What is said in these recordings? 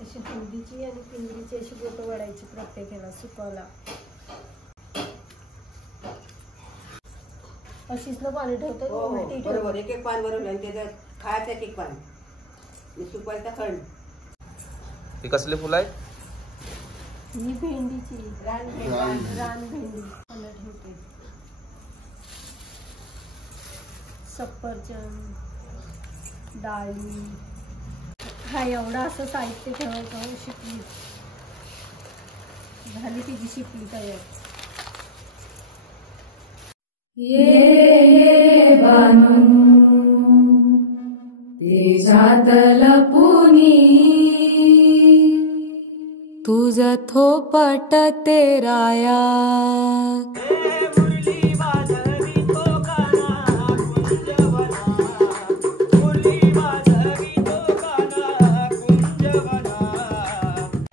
अशी पिंडीची आणि पिंडीची अशी बोटं वडायची प्रत्येकाला सुकायला. अशीच ना पाणी ठेवतात. बरोबर. एक एक पान बरोबर आणि त्याच्यात खायचं एक एक पान सुकवायचा खंड. हे कसले फुलं आहे? ही भेंडीची रानभेंडी पानं ठेवते. सफरचंद, डाळी. हा एवढा असं साहित्य ठेवायचं. शिपली झाली तिची शिपली तयार. ये बानू तेजात लपुनी तुझ थोपट तेराया.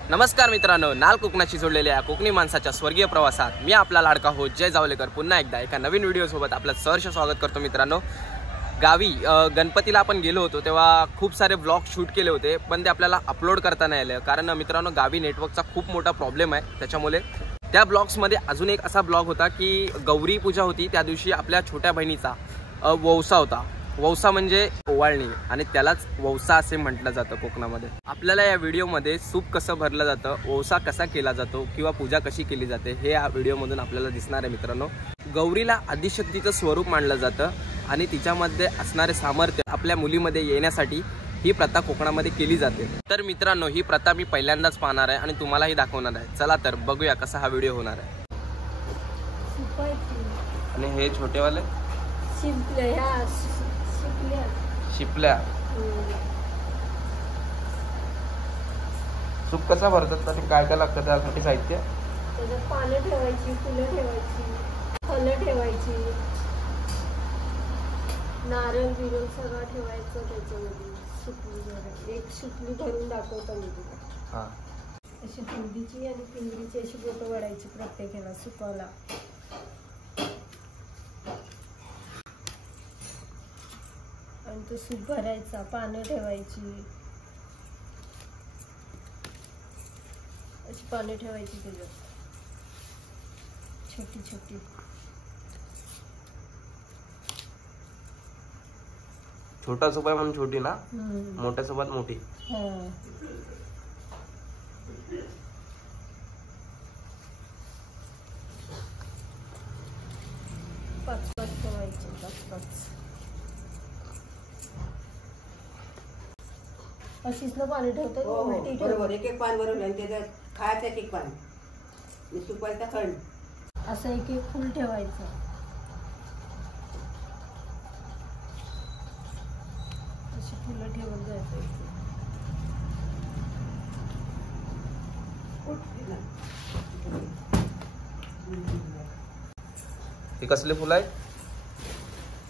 नमस्कार मित्रांनो, नाल कोकणाशी जोडलेल्या कोकणी माणसाच्या स्वर्गीय प्रवासात मी आपला लाडका होत जय जावलेकर पुन्हा एकदा एका नवीन व्हिडिओसोबत आपलं सहर्ष स्वागत करतो. मित्रांनो, गावी गणपतीला आपण गेलो होतो तेव्हा खूप सारे ब्लॉग शूट केले होते, पण ते आपल्याला अपलोड करता नाही आले. कारण मित्रांनो, गावी नेटवर्कचा खूप मोठा प्रॉब्लेम आहे. त्याच्यामुळे त्या ब्लॉग्समध्ये अजून एक असा ब्लॉग होता की गौरी पूजा होती. त्या दिवशी आपल्या छोट्या बहिणीचा वौसा होता. वौसा म्हणजे ओवाळणी आणि त्यालाच वौसा असे म्हटलं जातं कोकणामध्ये. आपल्याला या व्हिडिओमध्ये सूप कसं भरलं जातं, वौसा कसा केला जातो किंवा पूजा कशी केली जाते हे या व्हिडिओमधून आपल्याला दिसणार आहे. मित्रांनो, गौरीला आदिशक्तीचं स्वरूप मानलं जातं आणि तिच्यामध्ये असणारे सामर्थ्य आपल्या मुलीमध्ये येण्यासाठी ही प्रथा कोकणामध्ये केली जाते. तर मित्रांनो, ही प्रथा मी पहिल्यांदाच पाहणार आहे आणि तुम्हालाही दाखवणार आहे. चला तर बघूया कसा हा व्हिडिओ होणार आहे. आणि हे छोटेवाले शिपल्या सूप कसा भरतात आणि काय काय लागतं त्यासाठी साहित्य? त्याच्यात पानं ठेवायची, फुलं ठेवायची, फळं ठेवायची, नारळ बिरळ सगळं ठेवायचं त्याच्यामध्ये. शिपली एक शिपली भरून दाखवतो मी तुला. अशी पिंडीची आणि पिंडीची अशी बोटं वडायची प्रत्येकाला सुकायला. आणि तो सूप भरायचा, पानं ठेवायची, अशी पानं ठेवायची त्याच्यात छोटी छोटी. छोटा सूप आहे म्हणून छोटी ना, मोठ्या सोबत मोठी. पाच पाच ठेवायचे, पाच पाच. अशीच ना पाणी ठेवतात. बरोबर. एक एक पान बरोबर आणि त्याच्यात खायचं एक एक पान सुकवायचा खंड. असं एक एक फुल ठेवायचं. अशी फुलं ठेवत जायचं. हे कसले फुलं आहे?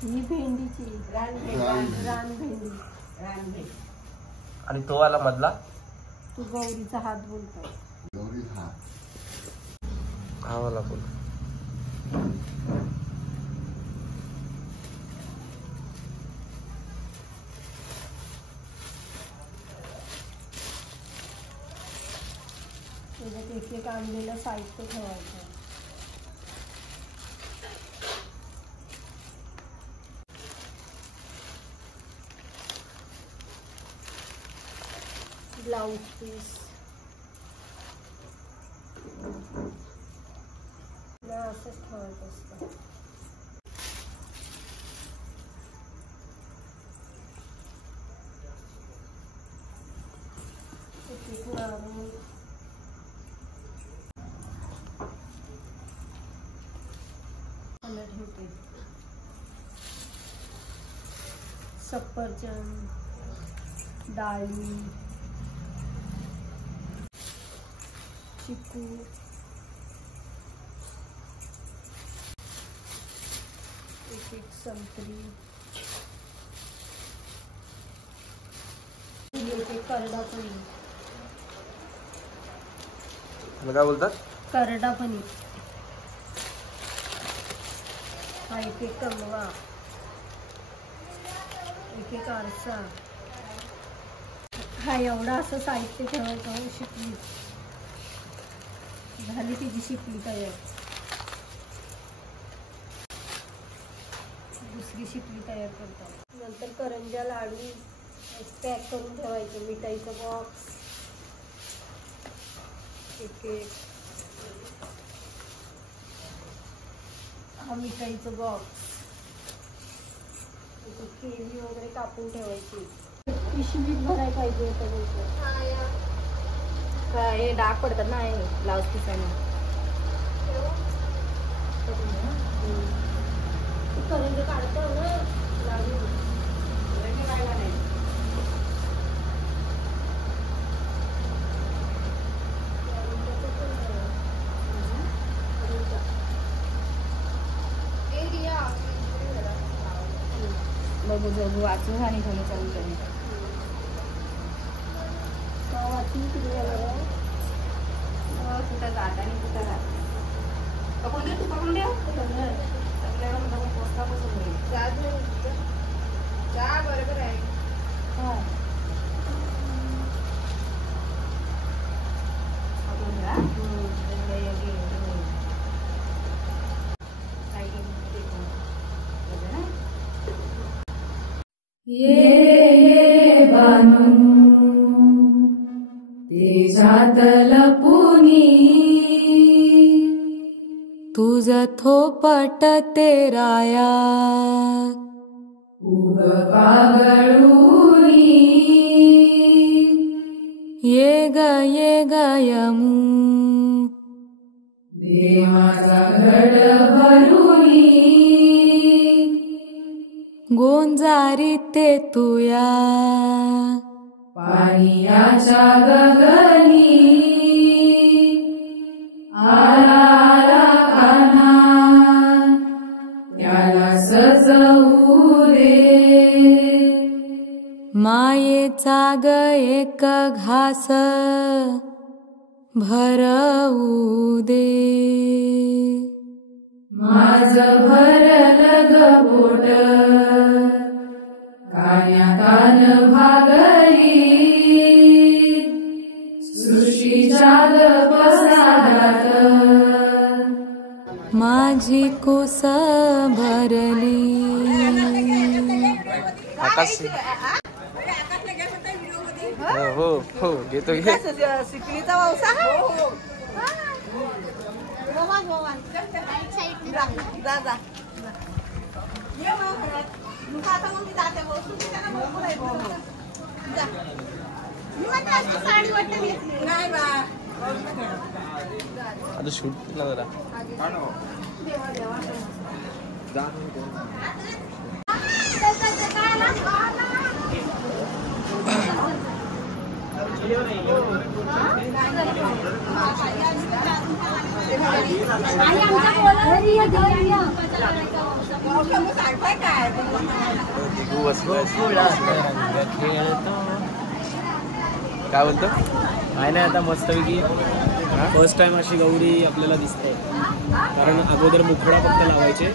ही भेंडीची रानभेंडी. आणि तो आला मधला तू गौरीचा हात बोलतोय. हा वाला फुल. त्याच्यात एक एक आणलेलं साहित्य ठेवायचं. ब्लाउज पीस असंच ठेवायचं असतं. ठेवते. सफरचंद, डाळी, चिकू, एक एक संत्री, एक एक करडा पनीर. काय बोलतात? करडा पनीर. हा एक एक कंगवा, एक एक आरसा, हा एवढं असं साहित्य ठेवायचं. हो शिकली झाली तिची शिकली तयार. दुसरी शिकली तयार करतात. नंतर करंज्या लाडू पॅक करून ठेवायचं. मिठाईचं बॉक्स एक एक. हा मिठाईचं बॉक्स. केळी वगैरे कापून ठेवायची. पिशवीत भरायला पाहिजे होतं. हे डाग पडतात ना हे ब्लाऊज पिसाने. करंजे काढतो ना लाडू. बघू बघू वाचून आणि घेऊन चालू करेल. कुठं जात आणि कुठं राहत. पकडून दे तू पकडून दे. बरोबर आहे. ये बानू तेजात लपुनी तुझ थोपट तेराया उग पागळूनी ये ग यमू देवाचा घड भरुनी गोंजारी ते तुया पानियाच्या गगनी आला आला खाना त्याला सजवू दे मायेचा ग एक घास भरवू दे माझ भरल ग पोट कान्या कान भागरी सृष्टीच्या ग पसारात माझी कुस भरली. आकाश हो हो घेतो घे. शिकलीचा वावसा जा जा. आता शूट ना जरा. काय बोलतो काय नाही आता मस्तपैकी फर्स्ट टाइम अशी गौरी आपल्याला दिसते. कारण अगोदर मुखडा फक्त लावायचे.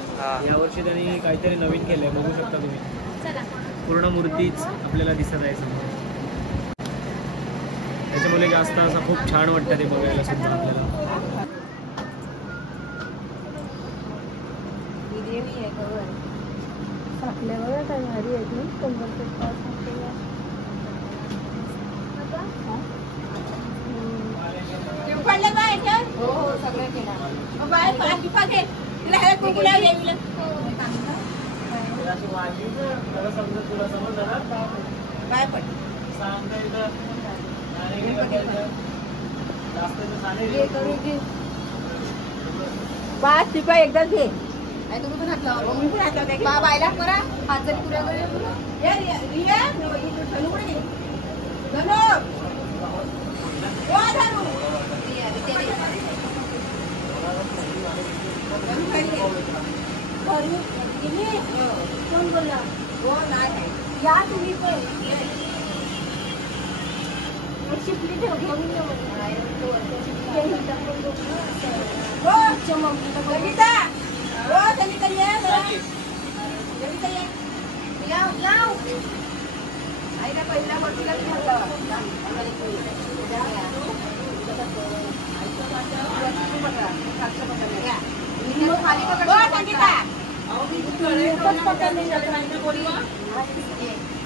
यावर्षी त्यांनी काहीतरी नवीन केलंय बघू शकता तुम्ही. पूर्ण मूर्तीच आपल्याला दिसत आहे समोर. त्याच्यामुळे जास्त असं खूप छान वाटतं ते बघायला सुद्धा आपल्याला. टाकल्यावर काय भारी आहे की कंबर हो हो सगळं केलं. काय पण पाच शिपा एकदाच घे. तुम्ही पण हात लावा. मी पण हात लावते. बायला करा हात जरी पुऱ्या कोण बोलला हो नाही या तुम्ही पण शिकली ठेव घेऊन आईला पहिल्या वर्षीला घातलं खाली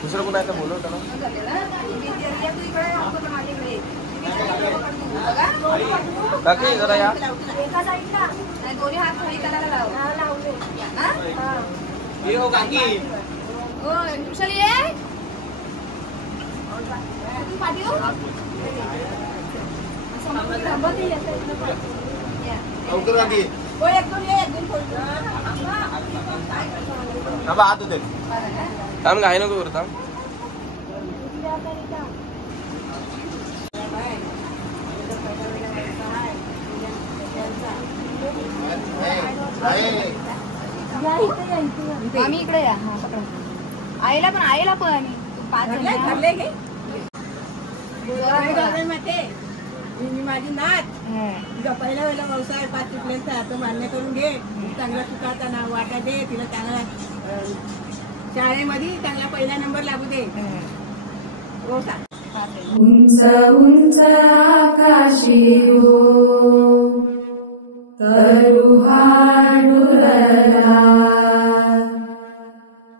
दुसरं कोण आहे बोलवतं ना काकी जरा या दोन्ही हात खाली करायला लावले हो काकी ट्युशन ये तू पाठी हो लवकर काकी हात होते थांब घाई नको करू थांब आम्ही इकडे या आईला पण 5 मी माझी नात तिचा पहिला व्यवसाय 5 चिखल्यांचा आता मान्य करून घे. चांगला चुकाचा नाव वाटा दे तिला, चांगला शाळेमध्ये चांगला पहिला नंबर लागू दे. उंच उंच आकाशी हो तरुहाडुरला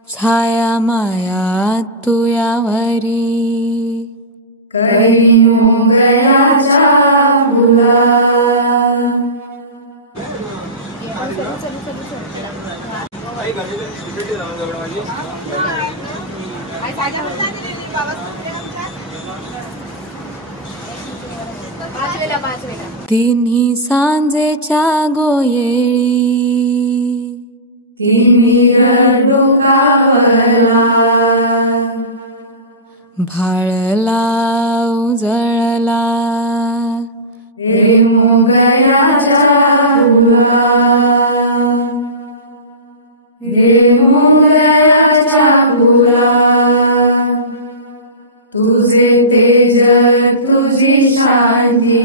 छाया माया तुयावरी करी मोगऱ्याच्या फुला तिन्ही सांजेच्या गोयेळी तिमिर डोकावला भाळला उजळला रे मोगऱ्याच्या फुला रे मोगऱ्याच्या फुला तुझे तेज तुझी शांती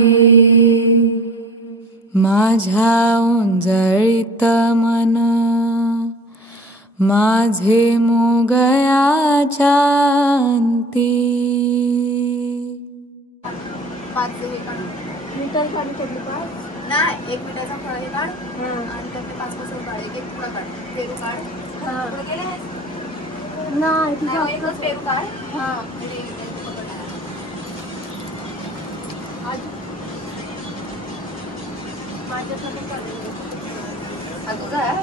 माझ्या उंजळीत मन माझे मोगयाच्या अंती. मीटर काढून पडली पाच नाही 1 मिनिटाचा फळ हे काढ आणि त्यातले 5 काढ, एक पुढं काढ, पेरू काढ. पुढे गेले नाही तुझा एकच पेरू काढ. माझ्यासाठी काढून हा तुझा आहे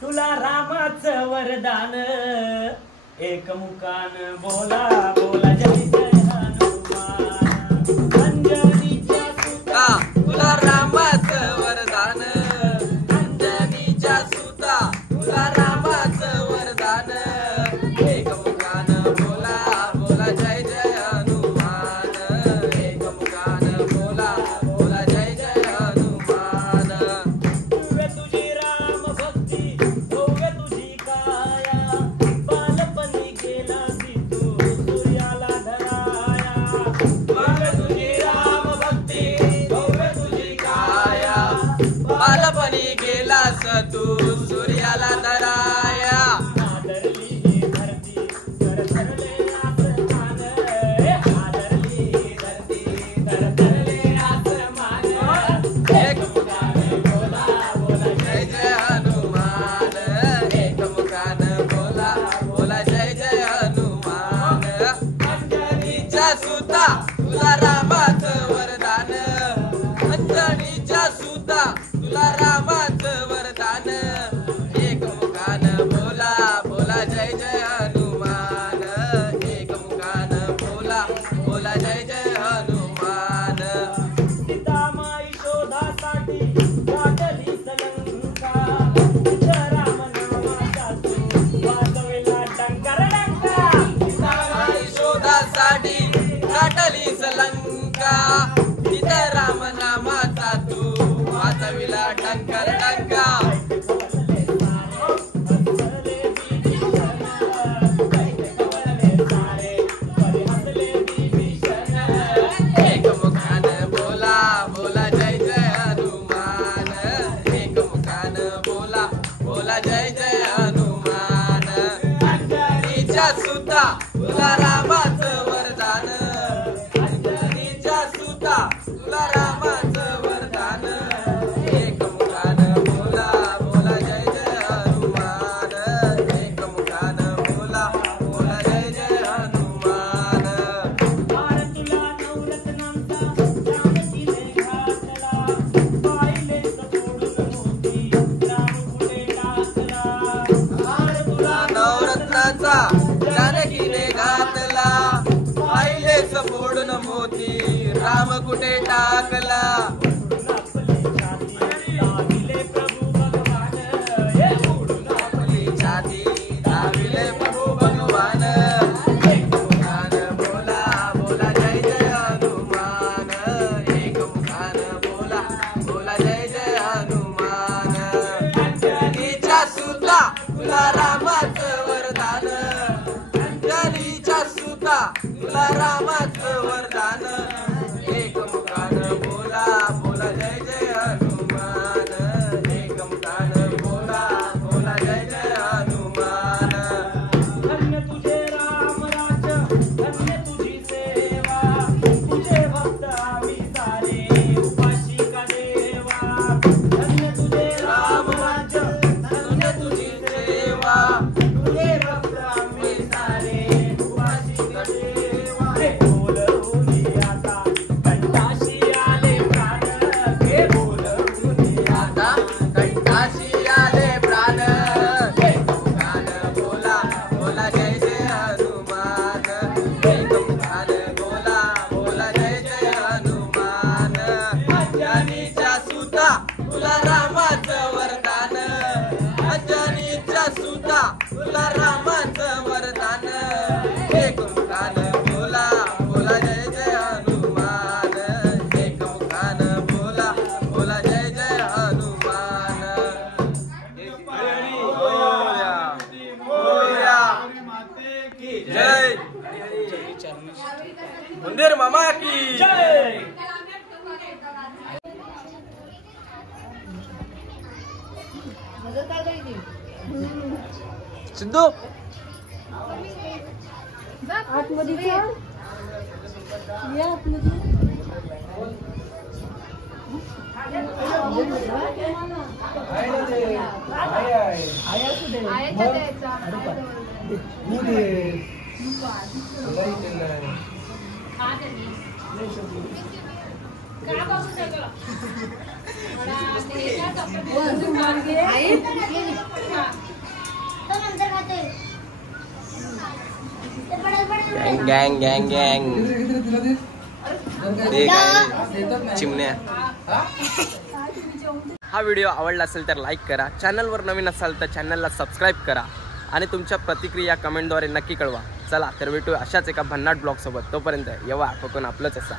तुला रामाचं वरदान एक मुखान बोला बोला जय जय हनुमान अंजनीच्या सुता तुला रामाचं वरदान अंजनीच्या सुता तुला रामाचं वरदान एक मुखान बोला बोला जय जय हनुमान एक मुखान बोला बोला जय जय हनुमान दिव्य तुझी राम भक्ती भव्य तुझी काया बालपणी गेला तू सूर्याला धराया दिव्य तुझी राम भक्ती भव्य तुझी काया बालपणी गेलास तू सूर्याला धराया आदरली ही धरती तरतरले आसमान आदरली ही धरती तरतरले आसमान एक मुखान बोला बोला जय जय हनुमान एक मुखान बोला बोला जय जय हनुमान अंजनीच्या सुता तुला रामाचं वरदान अंजनीच्या सुता तुला रामाचं वरदान एक मुखान बोला बोला जय जय हनुमान एक मुखान बोला बोला जय जय हनुमान सीतामाई शोधासाठी वाटली सलंका राम नामाचा तू वाजविला डंकर डंका सीतामाई शोधासाठी काटली सलंका तिथं राम नामाचा तू वाचविला टंकर टंका एक मुखान बोला बोला जय जय हनुमान एक मुखान बोला बोला जय जय हनुमान अंजनीच्या सुता तुला रामाचं वरदान अंजनीच्या सुता तुला रामाचं वरदान एक मुखान बोला बोला जय जय हनुमान एक मुखान बोला बोला जय जय हनुमान तुला नवरत्नांचा रामजीने घातला पाहिले सोडून मोती राम कुठे टाकला तुला नवरत्नाचा जानकीने घातला पाहिलेच फोडून मोती राम कुठे टाकला आपली छाती दाविले प्रभू भगवान एक मुखान बोला बोला जय जय हनुमान एक मुखान बोला बोला जय जय हनुमान अंजनीच्या सुता तुला रामाचं वरदान अंजनीच्या सुता तुला रामाचं वरदान एक मुखान बोला बोला जय जय हनुमान एक मुखान बोला बोला जय जय हनुमान धन्य तुझे राम राज्य धन्य तुझी सेवा तुझे भक्त आम्ही सारे उपाशी का देवा धन्य तुझे राम राज्य धन्य तुझी सेवा तुझे भक्त आम्ही सारे उपाशी का देवा हे बोलवून आता कंठाशी आले प्राण हे बोलवून आता कंठाशी आले प्राण एक मुखान बोला बोला जय जय हनुमान एक मुखान बोला बोला जय जय हनुमान अंजनीच्या सुता तुला रामाचं वरदान अंजनीच्या सुता तुला रामाचं वरदान एक मुखान बोला बोला जय जय हनुमान एक मुखान बोला बोला जय जय हनुमान जय मंदिर मामा की जय सिद्धू आतमध्ये चल. या आतमध्ये. आयाचा द्यायचा गँग गँग गँग चिमण्या. हा व्हिडिओ आवडला असेल तर लाईक करा, चॅनलवर नवीन असाल तर चॅनलला सबस्क्राईब करा आणि तुमच्या प्रतिक्रिया कमेंटद्वारे नक्की कळवा. चला तर भेटू अशाच एका भन्नाट ब्लॉगसोबत. तोपर्यंत येवा कोकण आपलंच असा.